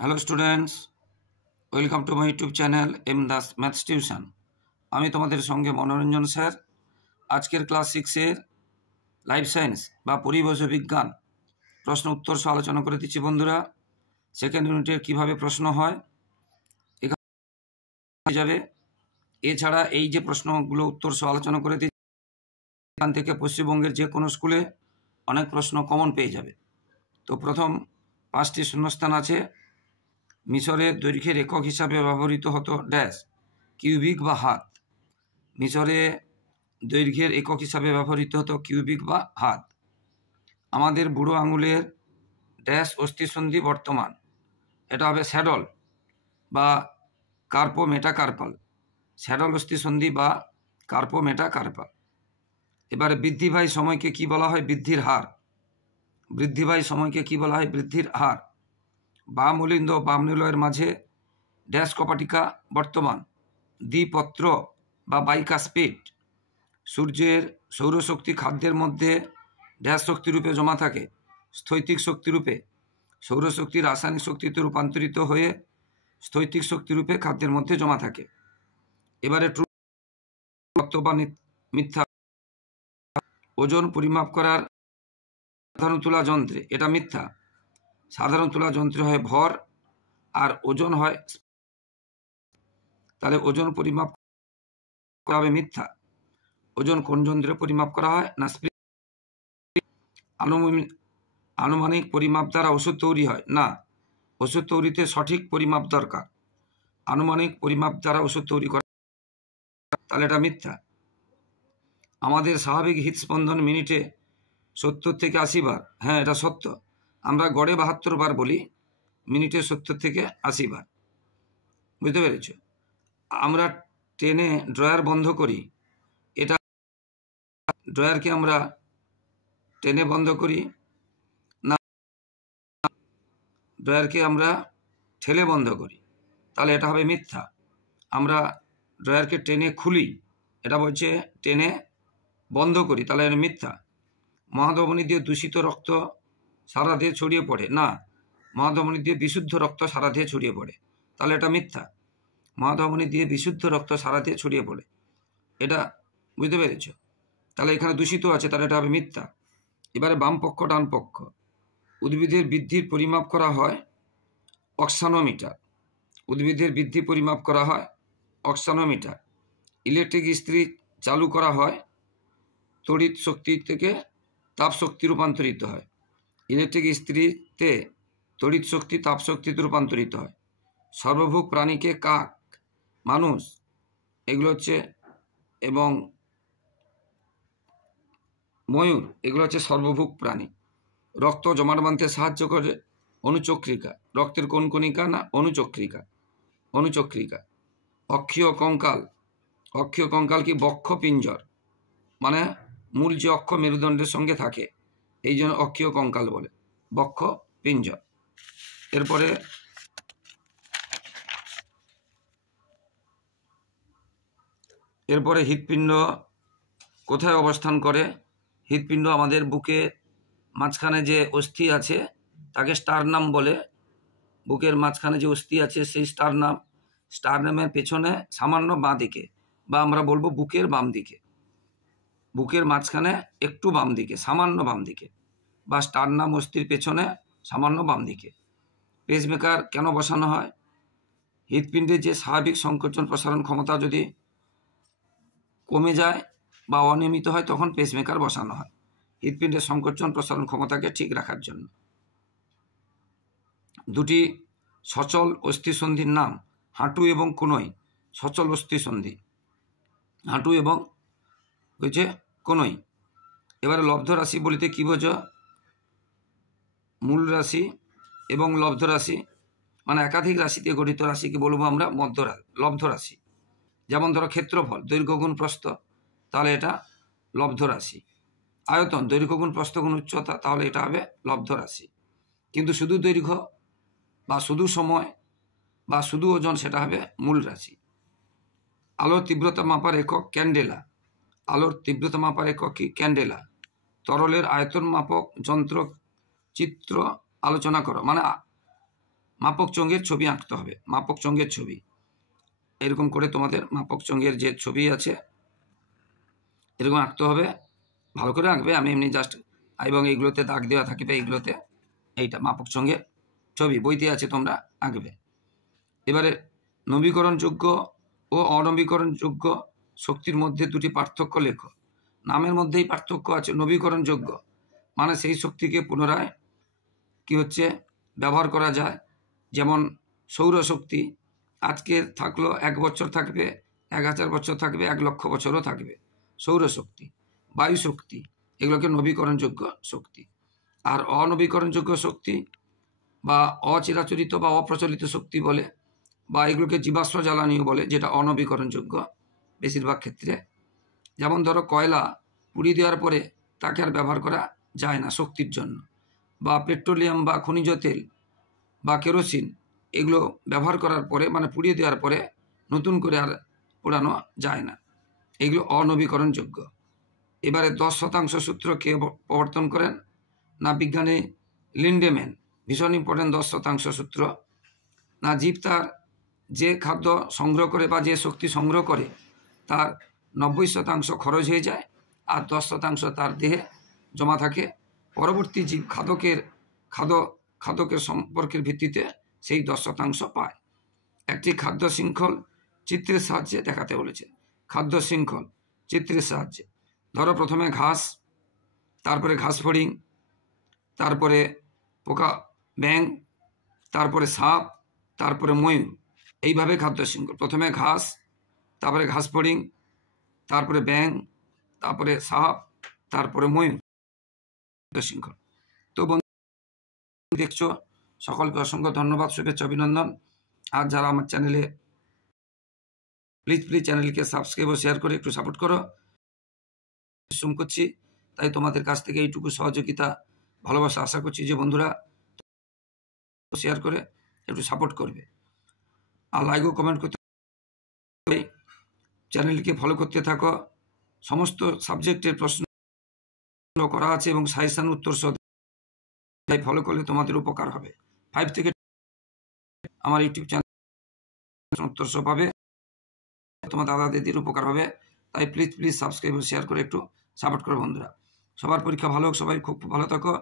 Hello students, welcome to my YouTube channel M Das maths tuition. আমি তোমাদের সঙ্গে Manoranjan sir. আজকের ক্লাস 6-এর লাইফ সায়েন্স বা পরিবেশ বিজ্ঞান প্রশ্ন উত্তর সহ আলোচনা করে দিচ্ছি বন্ধুরা। সেকেন্ড ইউনিটের কীভাবে প্রশ্ন হয় এখানে যাবে। এছাড়া এই যে প্রশ্নগুলো উত্তর সহ আলোচনা করে দিচ্ছি, এখান থেকে পশ্চিমবঙ্গের যে কোনো স্কুলে অনেক প্রশ্ন কমন পেয়ে যাবে। তো প্রথম 5টি শূন্যস্থান আছে। মিশরে দৈর্ঘ্যের একক হিসাবে ব্যবহৃত হতো ড্যাশ, কিউবিক বা হাত। মিশরে দৈর্ঘ্যের একক হিসাবে ব্যবহৃত হতো কিউবিক বা হাত। আমাদের বুড়ো আঙুলের ড্যাশ অস্থিসন্ধি বর্তমান, এটা হবে স্যাডল বা কার্পো মেটাকার্পাল। স্যাডল অস্থিসন্ধি বা কার্পো মেটাকার্পাল। এবারে বৃদ্ধিবাহী সময়কে কি বলা হয়? বৃদ্ধির হার। বৃদ্ধিবাহী সময়কে কি বলা হয়? বৃদ্ধির হার। বাম অলিন্দ বাম নিলয়ের মাঝে ড্যাশ কপাটিকা বর্তমান, দ্বিপত্র বা বাইকাস্পিড। সূর্যের সৌরশক্তি খাদ্যের মধ্যে ড্যাশ শক্তিরূপে জমা থাকে, স্থৈতিক শক্তিরূপে। সৌরশক্তি রাসায়নিক শক্তিতে রূপান্তরিত হয়ে স্থৈতিক শক্তিরূপে খাদ্যের মধ্যে জমা থাকে। এবারে ট্রু বা মিথ্যা। ওজন পরিমাপ করার সাধারণ তুলা যন্ত্রে, এটা মিথ্যা। সাধারণ তুলা যন্ত্রে হয় ভর আর ওজন হয়, তাহলে ওজন পরিমাপ করা হবে মিথ্যা। ওজন কোন যন্ত্রে পরিমাপ করা হয়? না আনুমানিক পরিমাপ দ্বারা ওষুধ তৈরি হয় না। ওষুধ তৈরিতে সঠিক পরিমাপ দরকার। আনুমানিক পরিমাপ দ্বারা ওষুধ তৈরি করা, তাহলে এটা মিথ্যা। আমাদের স্বাভাবিক হৃদস্পন্দন মিনিটে 70 থেকে 80 বার, হ্যাঁ এটা সত্য। আমরা গড়ে 72 বার বলি, মিনিটে 70 থেকে 80 বার। বুঝতে পেরেছ? আমরা টেনে ড্রয়ার বন্ধ করি, এটা ড্রয়ারকে আমরা টেনে বন্ধ করি না, ড্রয়ারকে আমরা ঠেলে বন্ধ করি, তাহলে এটা হবে মিথ্যা। আমরা ড্রয়ারকে টেনে খুলি, এটা বলছে টেনে বন্ধ করি, তাহলে এটা মিথ্যা। মহাধমনী দিয়ে দূষিত রক্ত সারা দেহে ছড়িয়ে পড়ে না, মহাধমনী দিয়ে বিশুদ্ধ রক্ত সারা দেহে ছড়িয়ে পড়ে, তাহলে এটা মিথ্যা। মহাধমনী দিয়ে বিশুদ্ধ রক্ত সারা দেহে ছড়িয়ে পড়ে, এটা বুঝতে পেরেছ? তাহলে এখানে দূষিত আছে, তাহলে এটা হবে মিথ্যা। এবারে বাম পক্ষ ডান পক্ষ। উদ্ভিদের বৃদ্ধির পরিমাপ করা হয় অক্সানোমিটার। উদ্ভিদের বৃদ্ধি পরিমাপ করা হয় অক্সানোমিটার। ইলেকট্রিক ইস্ত্রি চালু করা হয় তড়িৎ শক্তি থেকে তাপ শক্তি রূপান্তরিত হয়। ইলেকট্রিক ইস্ত্রিতে তড়িৎ শক্তি তাপ শক্তিতে রূপান্তরিত হয়। সর্বভূক প্রাণীকে কাক, মানুষ, এগুলো হচ্ছে, এবং ময়ূর, এগুলো হচ্ছে সর্বভূক প্রাণী। রক্ত জমাট বাঁধতে সাহায্য করে অনুচক্রিকা। রক্তের কোন কণিকা? না অনুচক্রিকা। অনুচক্রিকা। অক্ষীয় কঙ্কাল। অক্ষীয় কঙ্কাল কি? বক্ষ পিঞ্জর, মানে মূল যে অক্ষ মেরুদণ্ডের সঙ্গে থাকে, এই জন্য অক্ষীয় কঙ্কাল বলে, বক্ষ পিঞ্জর। এরপরে হৃৎপিণ্ড কোথায় অবস্থান করে? হৃৎপিণ্ড আমাদের বুকে মাঝখানে যে অস্থি আছে তাকে স্টারনাম বলে। বুকের মাঝখানে যে অস্থি আছে সেই স্টারনাম। স্টারনামের পেছনে সামান্য বাঁ দিকে, বা আমরা বলবো বুকের বাম দিকে, বুকের মাঝখানে একটু বাম দিকে, সামান্য বাম দিকে, বা স্টারনাম অস্থির পেছনে সামান্য বাম দিকে। পেসমেকার কেন বসানো হয়? হৃৎপিণ্ডের যে স্বাভাবিক সংকোচন প্রসারণ ক্ষমতা যদি কমে যায় বা অনিয়মিত হয়, তখন পেসমেকার বসানো হয় হৃৎপিণ্ডের সংকোচন প্রসারণ ক্ষমতাকে ঠিক রাখার জন্য। দুটি সচল অস্থিসন্ধির নাম হাঁটু এবং কনুই। সচল অস্থিসন্ধি হাঁটু এবং হয়েছে কনুই। এবারে লব্ধ রাশি বলিতে কি বোঝো? মূল রাশি এবং লব্ধ রাশি, মানে একাধিক রাশিতে গঠিত রাশিকে বলবো আমরা লব্ধ রাশি। যেমন ধরো ক্ষেত্রফল দৈর্ঘ্য গুণ প্রস্থ, তাহলে এটা লব্ধ রাশি। আয়তন দৈর্ঘ্য গুণ প্রস্থ গুণ উচ্চতা, তাহলে এটা হবে লব্ধ রাশি। কিন্তু শুধু দৈর্ঘ্য বা শুধু সময় বা শুধু ওজন, সেটা হবে মূল রাশি। আলোর তীব্রতা মাপার একক ক্যান্ডেলা। আলোর তীব্রতা মাপার একক কি? ক্যান্ডেলা। তরলের আয়তন মাপক যন্ত্র চিত্র আলোচনা করো, মাপক চঙ্গের ছবি আঁকতে হবে। মাপক চঙ্গের ছবি এরকম করে তোমাদের মাপক চঙ্গের যে ছবি আছে এরকম আঁকতে হবে, ভালো করে আঁকবে। আমি এমনি জাস্ট এবং এইগুলোতে দাগ দেওয়া থাকবে, এইগুলোতে এইটা মাপক চঙ্গের ছবি বইতে আছে, তোমরা আঁকবে। এবারে নবীকরণযোগ্য ও অনবীকরণযোগ্য শক্তির মধ্যে দুটি পার্থক্য লেখো। নামের মধ্যেই পার্থক্য আছে। নবীকরণযোগ্য মানে সেই শক্তিকে পুনরায় কি হচ্ছে ব্যবহার করা যায়, যেমন সৌরশক্তি আজকে থাকলো 1 বছর থাকবে, 1000 বছর থাকবে, 1 লক্ষ বছরও থাকবে সৌরশক্তি। বায়ু শক্তি এগুলোকে নবীকরণযোগ্য শক্তি। আর অনবীকরণযোগ্য শক্তি বা অচিরাচরিত বা অপ্রচলিত শক্তি বলে, বা এগুলোকে জীবাশ্ম জ্বালানিও বলে, যেটা অনবীকরণযোগ্য বেশিরভাগ ক্ষেত্রে। যেমন ধরো কয়লা পুড়িয়ে দেওয়ার পরে তাকে আর ব্যবহার করা যায় না শক্তির জন্য, বা পেট্রোলিয়াম বা খনিজ তেল বা কেরোসিন এগুলো ব্যবহার করার পরে মানে পুড়িয়ে দেওয়ার পরে নতুন করে আর পোড়ানো যায় না, এগুলো অনবীকরণযোগ্য। এবারে 10% সূত্র কে প্রবর্তন করেন? না বিজ্ঞানী লিন্ডেম্যান, ভীষণ ইম্পর্টেন্ট 10% সূত্র। না জীব তার যে খাদ্য সংগ্রহ করে বা যে শক্তি সংগ্রহ করে তার 90% খরচ হয়ে যায়, আর 10% তার দেহে জমা থাকে। পরবর্তী জীব খাদকের সম্পর্কের ভিত্তিতে সেই 10% পায়। একটি খাদ্য শৃঙ্খল চিত্রের সাহায্যে দেখাতে বলেছে। খাদ্য শৃঙ্খল চিত্রের সাহায্যে ধরো প্রথমে ঘাস, তারপরে ঘাস ফড়িং, তারপরে পোকা ব্যাঙ, তারপরে সাপ, তারপরে ময়ূর, এইভাবে খাদ্য শৃঙ্খল। প্রথমে ঘাস, তারপরে ঘাস ফড়িং, তারপরে ব্যাঙ, তারপরে সাপ, তারপরে ময়ূর শৃঙ্খল। তো বন্ধু দেখছো, সকলকে অসংখ্য ধন্যবাদ, শুভেচ্ছা, অভিনন্দন। আর যারা আমার চ্যানেলে প্লিজ চ্যানেলকে সাবস্ক্রাইব ও শেয়ার করে একটু সাপোর্ট করো। পরিশ্রম করছি, তাই তোমাদের কাছ থেকে এইটুকু সহযোগিতা ভালোবাসা আশা করছি যে বন্ধুরা শেয়ার করে একটু সাপোর্ট করবে, আর লাইক ও কমেন্ট করতে, চ্যানেলকে ফলো করতে থাকো। সমস্ত সাবজেক্টের প্রশ্ন করা আছে এবং সাজেশন উত্তর সহ, তাই ফলো করলে তোমাদের উপকার হবে। 5 থেকে আমার ইউটিউব চ্যানেল উত্তর সহ পাবে, তোমার দাদা দিদির উপকার হবে। তাই প্লিজ সাবস্ক্রাইব ও শেয়ার করে একটু সাপোর্ট করো বন্ধুরা। সবার পরীক্ষা ভালো হোক, সবাই খুব ভালো থাকো।